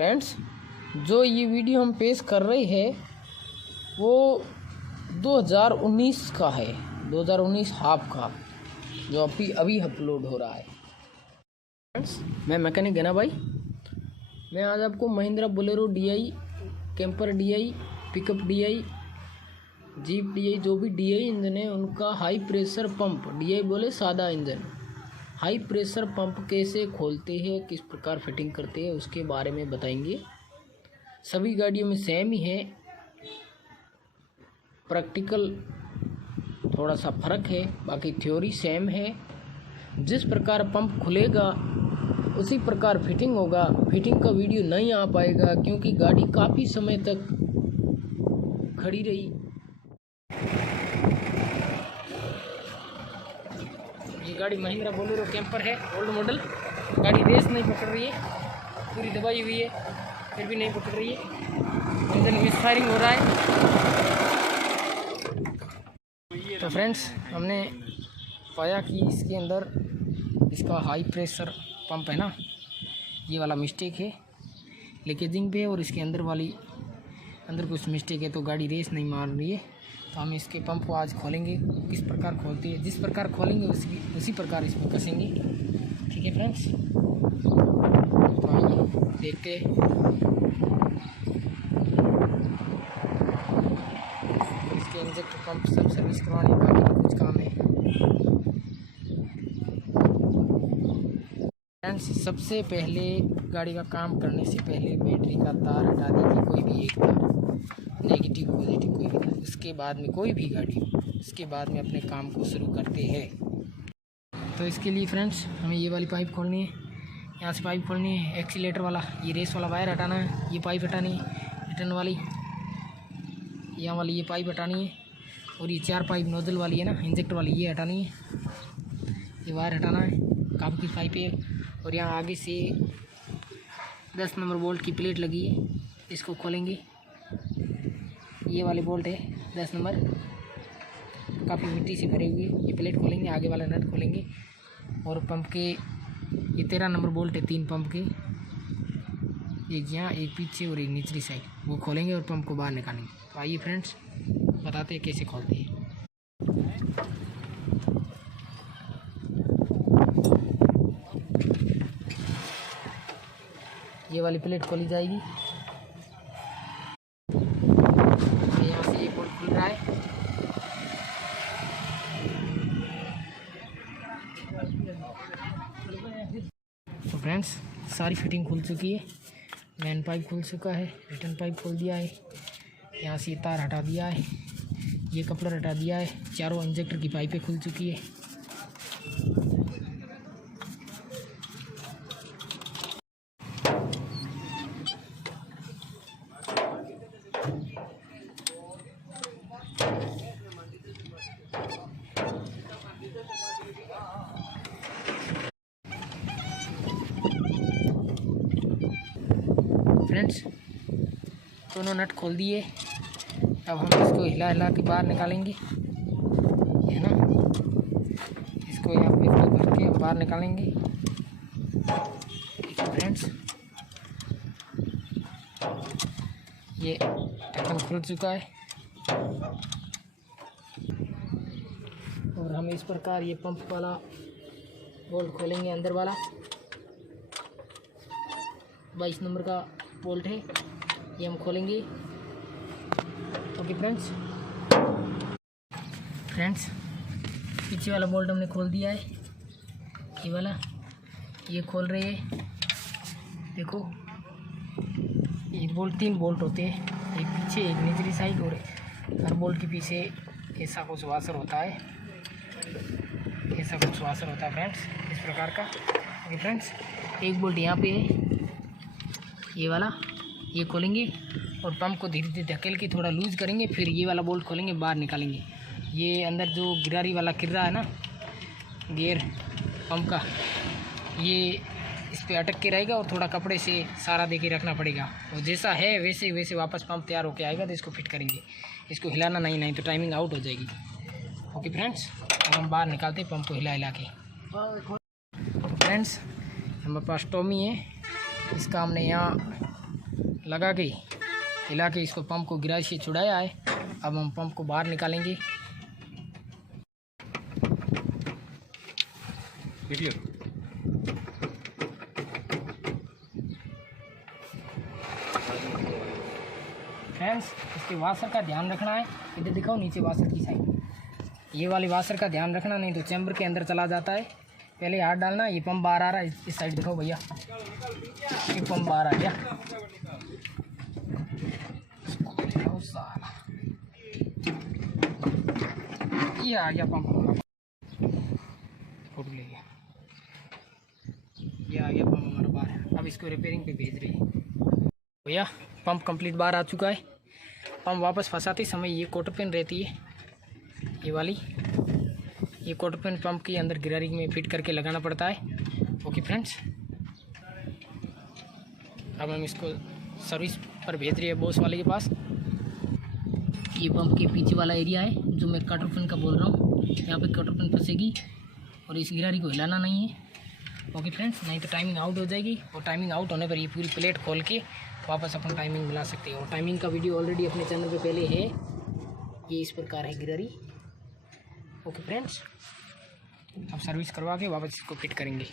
Friends, जो ये video हम पेश कर रहे हैं वो 2019 का है, 2019 हाफ का, जो अभी अपलोड हो रहा है। फ्रेंड्स, मैं मैकेनिक गना भाई। मैं आज आपको Mahindra Bolero DI, camper DI, pickup DI, jeep DI, जो भी DI इंजन है उनका हाई प्रेशर पंप, DI बोले सादा इंजन, हाई प्रेशर पंप कैसे खोलते हैं, किस प्रकार फिटिंग करते हैं, उसके बारे में बताएंगे। सभी गाड़ियों में सेम ही है, प्रैक्टिकल थोड़ा सा फ़र्क है, बाकी थ्योरी सेम है। जिस प्रकार पंप खुलेगा उसी प्रकार फिटिंग होगा। फिटिंग का वीडियो नहीं आ पाएगा क्योंकि गाड़ी काफ़ी समय तक खड़ी रही। ये गाड़ी महिंद्रा बोलेरो कैंपर है, ओल्ड मॉडल। गाड़ी रेस नहीं पकड़ रही है, पूरी दबाई हुई है फिर भी नहीं पकड़ रही है, इंजन मिसफायरिंग हो रहा है। तो फ्रेंड्स, हमने पाया कि इसके अंदर इसका हाई प्रेशर पंप है ना, ये वाला मिस्टेक है लीकेजिंग पे, और इसके अंदर कुछ मिस्टेक है तो गाड़ी रेस नहीं मार रही है। तो हम इसके पंप को आज खोलेंगे, किस प्रकार खोलते हैं, जिस प्रकार खोलेंगे उसी प्रकार इसमें कसेंगे। ठीक है फ्रेंड्स, तो आइए देखते हैं। इसके इंजेक्टर पंप सब सर्विस करवाने का कुछ काम है। फ्रेंड्स, सबसे पहले गाड़ी का काम करने से पहले बैटरी का तार हटा दीजिए, कोई भी एक तार, नेगेटिव पॉजिटिव कोई भी तार। उसके बाद में कोई भी गाड़ी, उसके बाद में अपने काम को शुरू करते हैं। तो इसके लिए फ्रेंड्स, हमें ये वाली पाइप खोलनी है, यहाँ से पाइप खोलनी है, एक्सीलेटर वाला ये रेस वाला वायर हटाना है, ये पाइप हटानी है, रिटर्न वाली यहाँ वाली ये पाइप हटानी है, और ये 4 पाइप नोजल वाली है ना, इंजेक्टर वाली, ये हटानी है, ये वायर हटाना है, काफ़ी की पाइप है। और यहाँ आगे से 10 नंबर बोल्ट की प्लेट लगी है, इसको खोलेंगे। ये वाले बोल्ट है 10 नंबर, काफ़ी मिट्टी से भरे हुए, ये प्लेट खोलेंगे, आगे वाला नट खोलेंगे। और पंप के ये 13 नंबर बोल्ट है 3 पंप के, एक यहाँ एक पीछे और एक निचली साइड, वो खोलेंगे और पंप को बाहर निकालेंगे। तो आइए फ्रेंड्स, बताते हैं कैसे खोलते हैं। ये वाली प्लेट खोली जाएगी, यहाँ से ये बोल्ट खुल रहा है, तो फ्रेंड्स सारी फिटिंग खुल चुकी है। मेन पाइप खुल चुका है, रिटर्न पाइप खोल दिया है, यहाँ से तार हटा दिया है, ये कपलर हटा दिया है, चारों इंजेक्टर की पाइपें खुल चुकी है। फ्रेंड्स, दोनों नट खोल दिए, अब हम इसको हिला के बाहर निकालेंगे, है ना, इसको यहाँ पे भर के बाहर निकालेंगे। फ्रेंड्स, ये ढक्कन खुल चुका है, और हम इस प्रकार ये पंप वाला बोल्ट खोलेंगे, अंदर वाला 22 नंबर का बोल्ट है, ये हम खोलेंगे। ओके फ्रेंड्स, पीछे वाला बोल्ट हमने खोल दिया है, ये वाला ये खोल रहे हैं। देखो, ये बोल्ट 3 बोल्ट होते हैं, एक पीछे एक निचली साइड, और हर बोल्ट के पीछे ऐसा कुछ वाशर होता है, ऐसा कुछ वाशर होता है फ्रेंड्स, इस प्रकार का। ओके फ्रेंड्स, एक बोल्ट यहाँ पे है, ये वाला, ये खोलेंगे और पंप को धीरे धीरे धकेल के थोड़ा लूज करेंगे, फिर ये वाला बोल्ट खोलेंगे, बाहर निकालेंगे। ये अंदर जो गिरारी वाला किर्रा है ना, गियर पंप का, ये इस पर अटक के रहेगा, और थोड़ा कपड़े से सारा दे के रखना पड़ेगा, और जैसा है वैसे वैसे वापस पंप तैयार होके आएगा। तो इसको फिट करेंगे, इसको हिलाना नहीं तो टाइमिंग आउट हो जाएगी। ओके फ्रेंड्स, अब हम बाहर निकालते हैं पंप को हिला के। फ्रेंड्स, हमारे पास टॉमी है, इसका हमने यहाँ लगा के हिला के इसको पंप को गिराई से छुड़ाया है। अब हम पंप को बाहर निकालेंगे। फ्रेंड्स, इसके वाशर का ध्यान रखना है। इधर दिखाओ नीचे वाशर की साइड, ये वाले वाशर का ध्यान रखना, नहीं तो चैम्बर के अंदर चला जाता है। पहले हाथ डालना। ये पंप बाहर आ रहा है, इस साइड दिखाओ भैया, ये पंप बाहर आ गया। ये आ गया पंप, फोटो ले लिया। ये आ गया पंप हमारा बाहर। अब इसको रिपेयरिंग पे भेज रही है भैया। पंप कंप्लीट बाहर आ चुका है। पंप वापस फंसाते समय ये कोटर पिन रहती है, ये वाली, ये कोटर पिन पंप के अंदर गिरारी में फिट करके लगाना पड़ता है। ओके फ्रेंड्स, अब हम इसको सर्विस पर भेज रहे हैं बॉस वाले के पास। ये पंप के पीछे वाला एरिया है जो मैं कटर पिन का बोल रहा हूँ। यहाँ पे कटर पिन फंसेगी और इस गिरारी को हिलाना नहीं है। ओके फ्रेंड्स, नहीं तो टाइमिंग आउट हो जाएगी, और टाइमिंग आउट होने पर ये पूरी प्लेट खोल के वापस अपन टाइमिंग मिला सकते हैं। और टाइमिंग का वीडियो ऑलरेडी अपने चैनल पे पहले है। ये इस प्रकार है गिरारी। ओके फ्रेंड्स, अब सर्विस करवा के वापस इसको फिट करेंगे।